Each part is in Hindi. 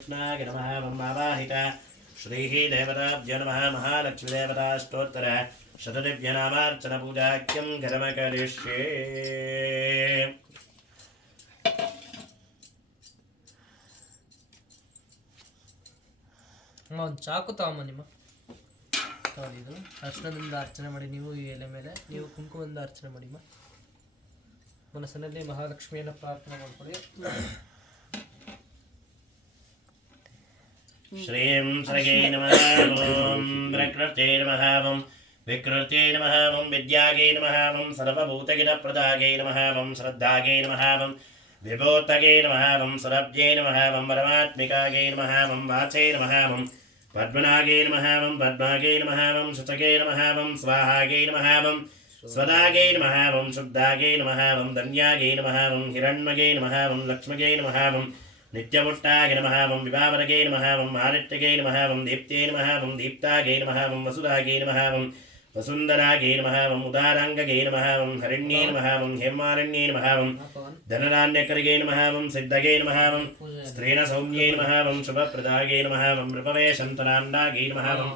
कृष्णाय नमः ब्रह्मावाहिता श्रीः देवताभ्यो नमः महालक्ष्मीदेवताष्टोत्तर शतदिव्यनामार्चनपूजाख्यं कर्मकरिष्ये ಒಂದು ಚಾಕು ತಗೊಂಬ ನಿಮ್ಮ ಇದು ಅರ್ಶನದಿಂದ ಅರ್ಚನೆ ಮಾಡಿ ನೀವು ಈ ಎಲೆ ಮೇಲೆ ನೀವು ಕುಂಕುಮದಿಂದ ಅರ್ಚನೆ ಮಾಡಿ ಮನಸ್ಸಿನಲ್ಲಿ ಮಹಾಲಕ್ಷ್ಮಿಯನ್ನು ಪ್ರಾರ್ಥನೆ ಮಾಡ್ಕೊಳ್ಳಿ. ಶ್ರೀಂ ಶ್ರೀ ನಮಃ ಓಂ ಪ್ರಕೃತೇ ನಮಃ ಓಂ ವಿಕೃತೇ ನಮಃ ಓಂ ವಿದ್ಯಾಗೇ ನಮಃ ಓಂ ಸರ್ವಭೂತಗಿರಪ್ರದಾಗೇ ನಮಃ ಓಂ ಶ್ರದ್ಧಾಗೇ ನಮಃ ಓಂ ವಿಭೂತಗೇ ನಮಃ ಓಂ ಸುರಭ್ಯೇ ನಮಃ ಓಂ ಪರಮಾತ್ಮಿಕಾಗೇ ನಮಃ ಓಂ ವಾಚೇ ನಮಃ ಓಂ ಪದ್ಮನಾಗೇ ನಮಃ ಓಂ ಪದ್ಮಾಗೇ ನಮಃ ಓಂ ಶುಚಗೇ ನಮಃ ಓಂ ಸ್ವಾಹಾಗೇ ನಮಃ ಓಂ ಸ್ವದಾಗೇ ನಮಃ ಓಂ ಶುದ್ಧಾಗೇ ನಮಃ ಓಂ ಧನ್ಯಾಗೇ ನಮಃ ಓಂ ಹಿರಣ್ಮಗೇ ನಮಃ ಓಂ ಲಕ್ಷ್ಮಗೇ ನಮಃ ಓಂ ನಿತ್ಯಪುಟ್ಟಾಗೆ ನಮಃ ಓಂ ವಿಭಾವರಗೇ ನಮಃ ಓಂ ಆದಿತ್ಯಗೇ ನಮಃ ಓಂ ದೀಪ್ತೇ ನಮಃ ಓಂ ದೀಪ್ತಾಗೇ ನಮಃ ಓಂ ವಸುಧಾಗೇ ನಮಃ ಓಂ ವಸುಂಧರಾಗೇ ನಮಃ ಓಂ ಉದಾರಾಂಗಗೇ ನಮಃ ಓಂ ಹರಿಣ್ಯೇ ನಮಃ ಓಂ ಹೇಮಾರಣ್ಯೇ ನಮಃ ಓಂ ಧನಧಾನ್ಯಕರಿಗೇ ನಮಃ ಓಂ ಸಿದ್ಧಗೇ ನಮಃ ಓಂ ಸ್ತ್ರೀಣ ಸೌಮ್ಯೇ ನಮಃ ಓಂ ಶುಭಪ್ರದಾಗೇ ನಮಃ ಓಂ ನೃಪವೇ ಶಂತನಾಂಡಾಗೇ ನಮಃ ಓಂ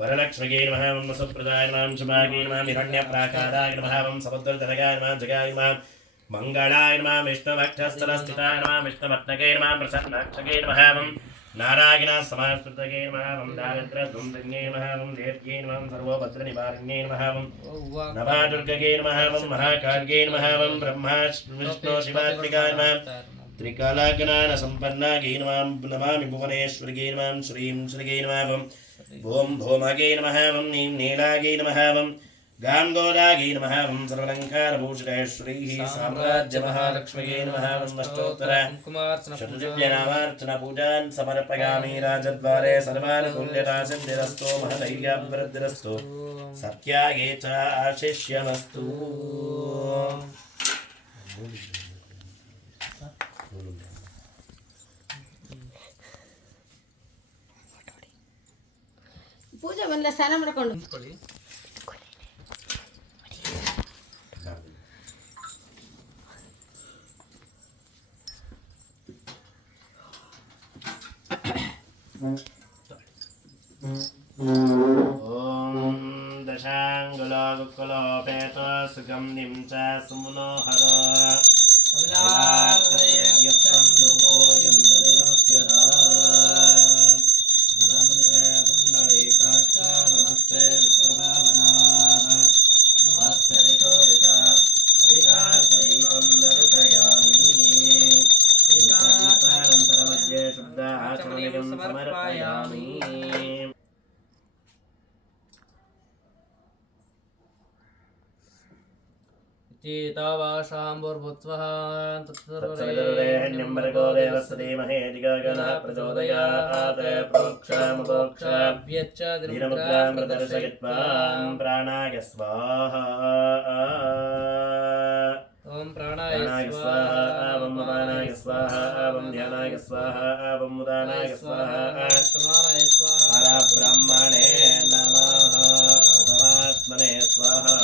ವರಲಕ್ಷ್ಮಗೇ ನಮಃ ಓಂ ವಸುಪ್ರದಾಯ ನಮಃ ಶುಭಾಗೇ ನಮಃ ಹಿರಣ್ಯಪ್ರಾಕಾರಾಯ ನಮಃ ಓಂ ಸಮುದ್ರತನಗಾಯ ನಮಃ ಜಗಾಯ ನಮಃ ಮಂಗಳಾಯ ನಮಃ ವಿಷ್ಣುವಕ್ಷಸ್ಥಲಸ್ಥಿತಾಯ ನಮಃ ವಿಷ್ಣುವತ್ನಗೇ ನಮಃ ಪ್ರಸನ್ನಾಕ್ಷಗೇ ನಮಃ ಓಂ ನಾರಾಯಣ ಸಮಾಸ್ಕೃತಗೇ ನಮಃ ಓಂ ದಾರಿದ್ರ್ಯಧೂಮ್ಧನ್ಯೇ ನಮಃ ಓಂ ದೇವ್ಯೇ ನಮಃ ಸರ್ವಭದ್ರನಿವಾರಣ್ಯೇ ನಮಃ ಓಂ ನವದುರ್ಗಗೇ ನಮಃ ಓಂ ಮಹಾಕಾರ್ಗೇ ನಮಃ ಓಂ ಬ್ರಹ್ಮ ವಿಷ್ಣು ಶಿವಾತ್ಮಿಕಾಯ ನಮಃ ತ್ರಿಕಾಲಾಜ್ಞಾನ ಸಂಪನ್ನಾಗೇ ನಮಃ ನಮಾಮಿ ಭುವನೇಶ್ವರಿಗೇ ನಮಃ ಶ್ರೀಂ ಶ್ರೀಗೇ ನಮಃ ಓಂ ಭೋಮಗೇ ನಮಃ ಓಂ ನೀಂ ನೀಲಾಗೇ ನಮಃ ಓಂ गांगोरागी नमः ओं सर्वालंकारभूषिते श्रीः साम्राज्यमहालक्ष्म्यै नमः ओं अष्टोत्तर शतदिव्यनामार्चन पूजान् समर्पयामि राजद्वारे सर्वानुकूल्यतासिद्धिरस्तु महदैर्याभिवृद्धिरस्तु सत्यागे च आशिष्यमस्तु. ಪೂಜೆ ಬಂದ ಸ್ನಾನ ಮಾಡ್ಕೊಂಡು ओम दशांगुलोपेत सुगंधिं च सुमनोहर अविलार्यप्तं धूपोऽयं तदिनोक्यता नमस्ते पुण्डरीकाक्ष नमस्ते विश्वभावनाः नमस्ते विठोदिता एकादीपं दर्शयामि एकादीपानन्तरमध्ये शुद्ध आचमनीयं समर्पयामि. चेतावाशाम्बुर्भुत्वः तत्सर्वदेहन्यम्बरगो देवस्य धीमहि अधिगगनः प्रचोदयात् प्रोक्षामपोक्षाभ्यच्च दीनमुद्रां प्रदर्शयित्वा प्राणाय स्वाहा. ॐ प्राणाय स्वाहा ॐ अपानाय स्वाहा ॐ ध्यानाय स्वाहा ॐ उदानाय स्वाहा समानाय स्वाहा परब्रह्मणे नमः प्रथमात्मने स्वाहा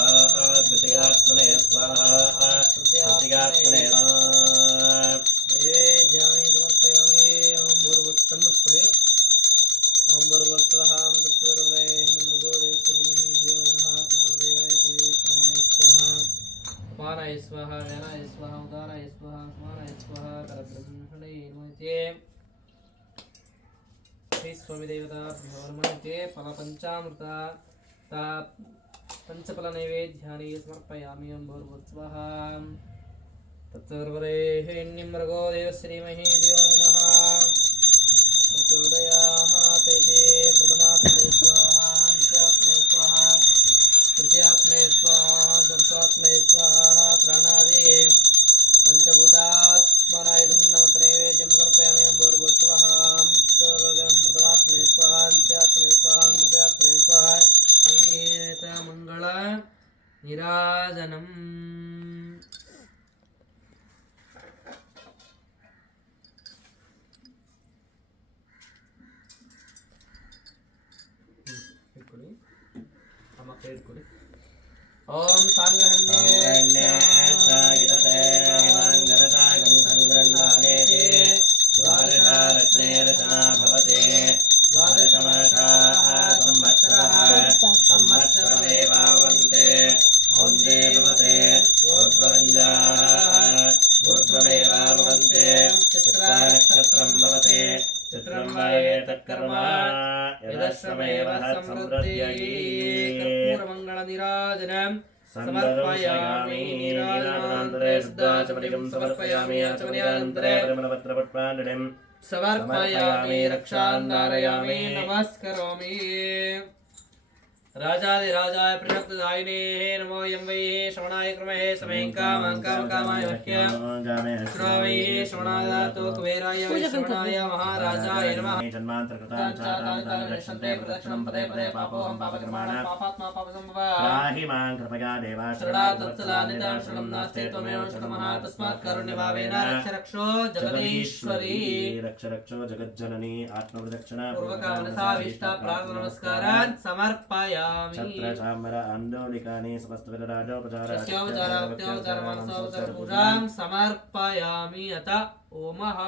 द्वितीयात्मने स्वाहा तृतीयात्मने ध्याने समर्पयामि. ॐ भूर्भुवस्सन्मुत्पदे ॐ भूर्भुवस्सः ॐ तत्सर्वरेण्यमृगो देवस्य धीमहि धियो यो नः प्रचोदयात् प्राणाय स्वाहा अपानाय स्वाहा व्यानाय स्वाहा उदानाय स्वाहा समानाय स्वाहा परब्रह्मणे नमः. श्री स्वामी देवताभ्यो नमः. फलपञ्चामृता पंचफलनैवेद्यानि समर्पयामि. ओं भूर्भुवस्सः तत्सर्वरेण्यं भर्गो देवस्य धीमहि धियो यो नः प्रचोदयात् इति प्रथमात्मने स्वाहा द्वितीयात्मने स्वाहा तृतीयात्मने स्वाहा चतुर्थात्मने स्वाहा प्राणादि पंचभूतात्मनाय धन्यमतनैवेद्यं समर्पयामि. ओं भूर्भुवस्सः प्रथमात्मने स्वाहा द्वितीयात्मने स्वाहा तृतीयात्मने स्वाहा मंगल निराजनम. ओम सांग्रहण्ये हिमांगरतागं संग्रह्णानेते द्वारका रत्ने रचना पवित्रं वा एतत्कर्म यदश्रमेव समृद्ध्ययै कर्पूरमङ्गलनीराजनं समर्पयामि नीराजनान्तरे शुद्धाचमनिकं समर्पयामि आचमनीयानन्तरे परिमलपत्रपुष्पाञ्जलिं समर्पयामि रक्षां धारयामि नमस्करोमि राजाधिराजाय प्रशब्ददायिने नमो यं वै श्रवणाय क्रमहे समयं कामाय मह्यं श्रावै श्रवणादातो कुबेराय श्रवणाय महाराजाय नमः जन्मान्तरकृताञ्चातानि प्रदक्षिणं पदे पदे पापोऽहं पापकर्माणां पापात्मा पापसम्भवा त्राहि मां कृपया देवा शरणातत्सलानिदां शरणं नास्ति त्वमेव शरणमः तस्मात् कारुण्यभावेन रक्षो जगदीश्वरी रक्षो जगज्जननी आत्मप्रदक्षिणा पूर्वकामनसाभीष्टा प्रार्थनमस्कारान् समर्पयामि छत्र चाम्बर आन्दोलिकानि समस्तविधराजोपचार सत्योपचारमानसोपचारपूजां समर्पयामि अत ओमः